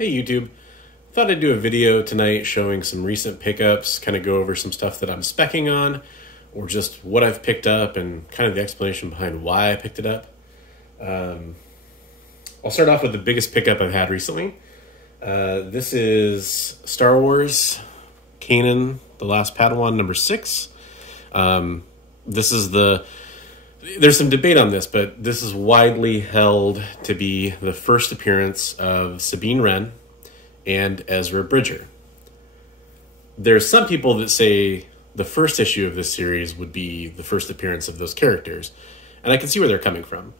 Hey YouTube, thought I'd do a video tonight showing some recent pickups, kind of go over some stuff that I'm specking on, or just what I've picked up and kind of the explanation behind why I picked it up. I'll start off with the biggest pickup I've had recently. This is Star Wars Kanan, The Last Padawan number 6. This is there's some debate on this, but this is widely held to be the first appearance of Sabine Wren and Ezra Bridger. There's some people that say the first issue of this series would be the first appearance of those characters, and I can see where they're coming from.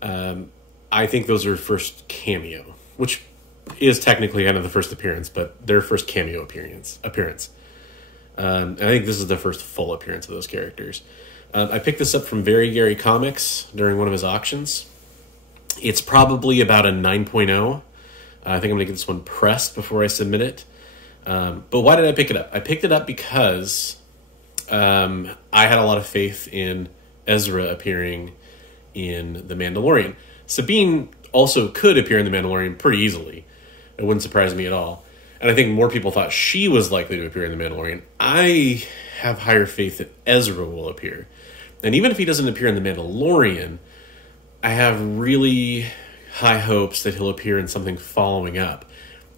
I think those are first cameo, which is technically kind of the first appearance, but their first cameo appearance. And I think this is the first full appearance of those characters. I picked this up from Very Gary Comics during one of his auctions. It's probably about a 9.0. I think I'm going to get this one pressed before I submit it. But why did I pick it up? I picked it up because I had a lot of faith in Ezra appearing in The Mandalorian. Sabine also could appear in The Mandalorian pretty easily. It wouldn't surprise me at all. And I think more people thought she was likely to appear in The Mandalorian. I have higher faith that Ezra will appear. And even if he doesn't appear in The Mandalorian, I have really high hopes that he'll appear in something following up.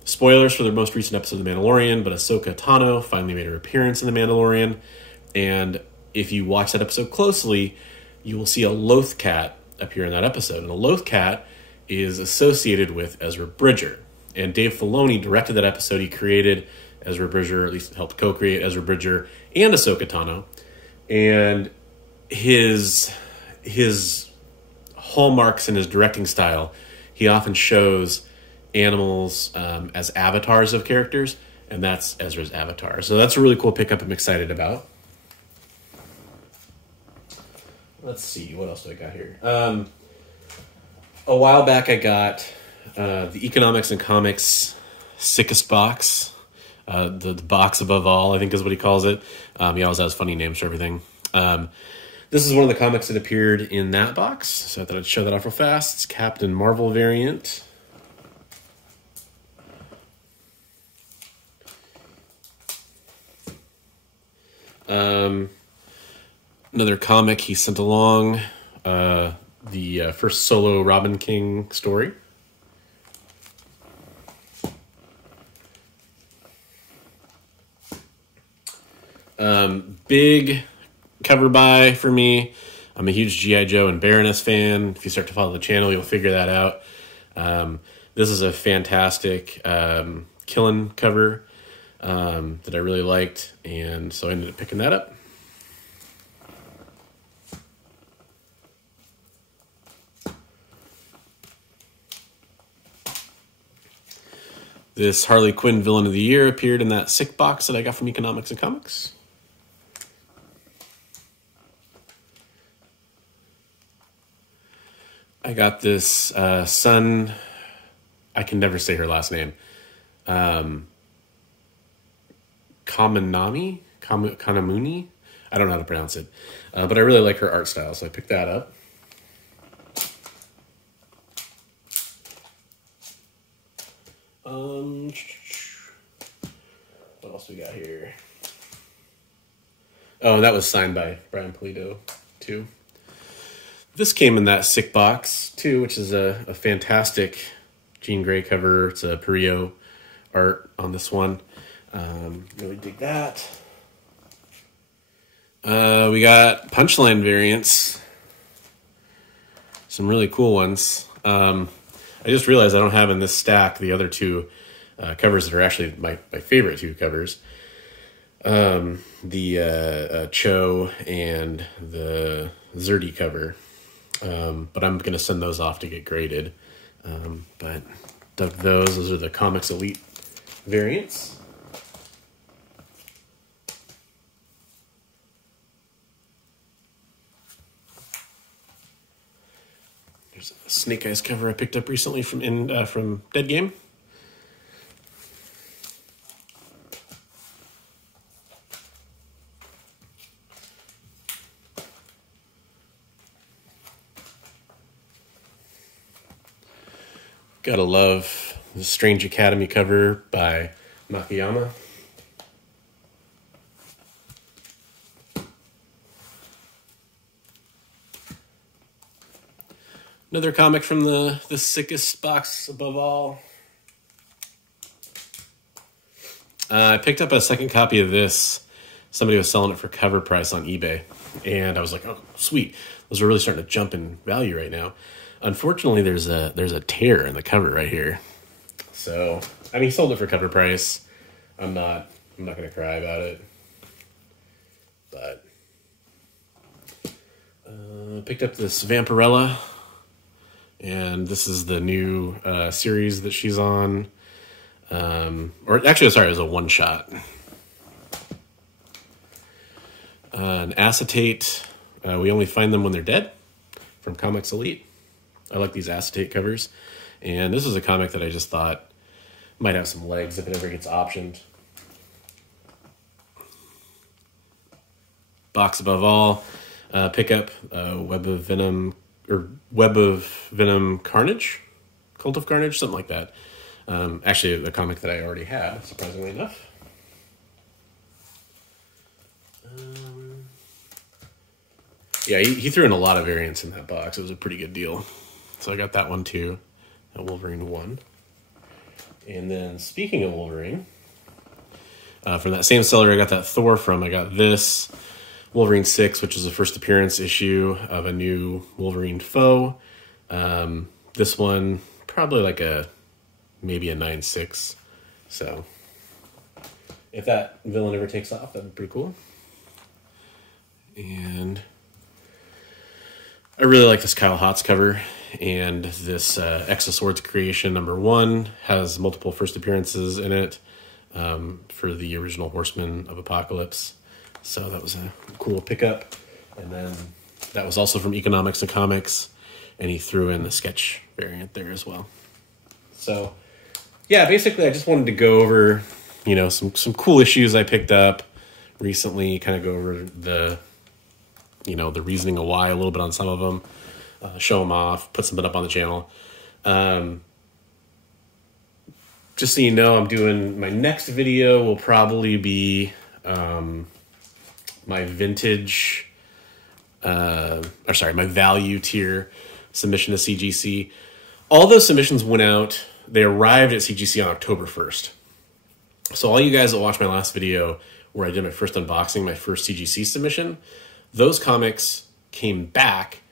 Spoilers for the most recent episode of The Mandalorian, but Ahsoka Tano finally made her appearance in The Mandalorian. And if you watch that episode closely, you will see a Lothcat appear in that episode. And a Lothcat is associated with Ezra Bridger. And Dave Filoni directed that episode. He created Ezra Bridger, or at least helped co-create Ezra Bridger and Ahsoka Tano. And his hallmarks in his directing style, he often shows animals as avatars of characters, and that's Ezra's avatar. So that's a really cool pickup I'm excited about. Let's see, what else do I got here? A while back I got the Economics and Comics Sickest Box. The box above all, I think is what he calls it. He always has funny names for everything. This is one of the comics that appeared in that box, so I thought I'd show that off real fast. It's Captain Marvel variant. Another comic he sent along, the first solo Robin King story. Big cover buy for me. I'm a huge G.I. Joe and Baroness fan. If you start to follow the channel, you'll figure that out. This is a fantastic Killen cover that I really liked, and so I ended up picking that up. This Harley Quinn Villain of the Year appeared in that sick box that I got from Economics and Comics. I got this Sun, I can never say her last name, Kanamuni? I don't know how to pronounce it, but I really like her art style, so I picked that up. What else we got here? Oh, that was signed by Brian Pulido, too. This came in that sick box, too, which is a fantastic Jean Grey cover. It's a Perio art on this one. Really dig that. We got Punchline variants. Some really cool ones. I just realized I don't have in this stack the other two covers that are actually my favorite two covers. The Cho and the Zerdy cover. But I'm going to send those off to get graded. But dug those. Those are the Comics Elite variants. There's a Snake Eyes cover I picked up recently from Dead Game. Gotta love The Strange Academy cover by Makiyama. Another comic from the sickest box above all. I picked up a second copy of this. Somebody was selling it for cover price on eBay. And I was like, oh, sweet. Those are really starting to jump in value right now. Unfortunately, there's a tear in the cover right here. So, I mean, he sold it for cover price. I'm not going to cry about it. But, picked up this Vampirella. And this is the new series that she's on. Or actually, sorry, it was a one-shot. An acetate. We only find them when they're dead, from Comics Elite. I like these acetate covers. And this is a comic that I just thought might have some legs if it ever gets optioned. Box above all. Pick up Web of Venom Carnage? Cult of Carnage? Something like that. Actually, a comic that I already had, surprisingly enough. Yeah, he threw in a lot of variants in that box. It was a pretty good deal. So I got that one too. That Wolverine 1. And then, speaking of Wolverine, from that same seller I got that Thor from, I got this Wolverine 6, which is the first appearance issue of a new Wolverine foe. This one, probably like maybe a 9.6. So, if that villain ever takes off, that'd be pretty cool. And I really like this Kyle Hotz cover, and this Exoswords creation #1 has multiple first appearances in it for the original Horsemen of Apocalypse. So that was a cool pickup. And then that was also from Economics and Comics, and he threw in the sketch variant there as well. So yeah, basically I just wanted to go over, you know, some cool issues I picked up recently, kind of go over the, you know, the reasoning of why a little bit on some of them, show them off, put something up on the channel. Just so you know, I'm doing, my next video will probably be my vintage, my value tier submission to CGC. All those submissions went out, they arrived at CGC on October 1st. So all you guys that watched my last video where I did my first unboxing, my first CGC submission, those comics came back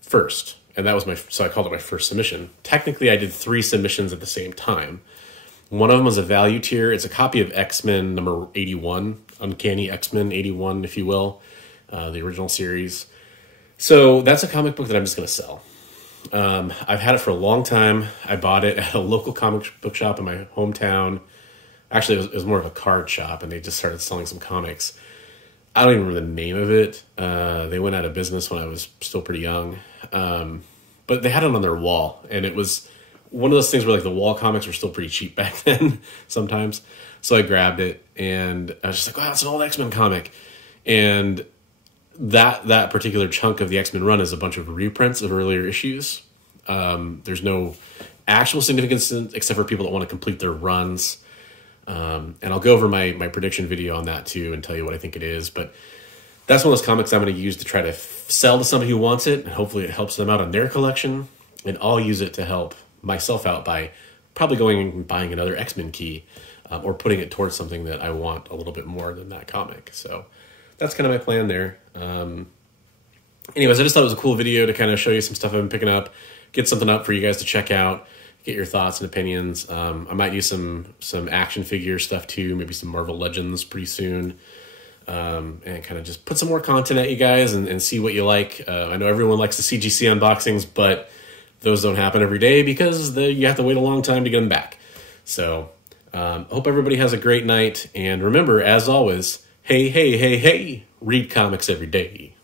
first. And that was so I called it my first submission. Technically, I did 3 submissions at the same time. One of them was a value tier. It's a copy of X-Men number 81, Uncanny X-Men 81, if you will, the original series. So that's a comic book that I'm just going to sell. I've had it for a long time. I bought it at a local comic book shop in my hometown. Actually, it was more of a card shop, and they just started selling some comics. I don't even remember the name of it. They went out of business when I was still pretty young. But they had it on their wall, and it was one of those things where like the wall comics were still pretty cheap back then sometimes. So I grabbed it, and I was just like, wow, it's an old X-Men comic. And that particular chunk of the X-Men run is a bunch of reprints of earlier issues. There's no actual significance except for people that want to complete their runs. And I'll go over my prediction video on that too and tell you what I think it is. But that's one of those comics I'm going to use to try to sell to somebody who wants it, and hopefully it helps them out on their collection. And I'll use it to help myself out by probably going and buying another X-Men key, or putting it towards something that I want a little bit more than that comic. So that's kind of my plan there. Anyways, I just thought it was a cool video to kind of show you some stuff I've been picking up, get something up for you guys to check out, get your thoughts and opinions. I might do some action figure stuff too, maybe some Marvel Legends pretty soon. And kind of just put some more content at you guys and see what you like. I know everyone likes the CGC unboxings, but those don't happen every day because you have to wait a long time to get them back. So hope everybody has a great night. And remember, as always, hey, read comics every day.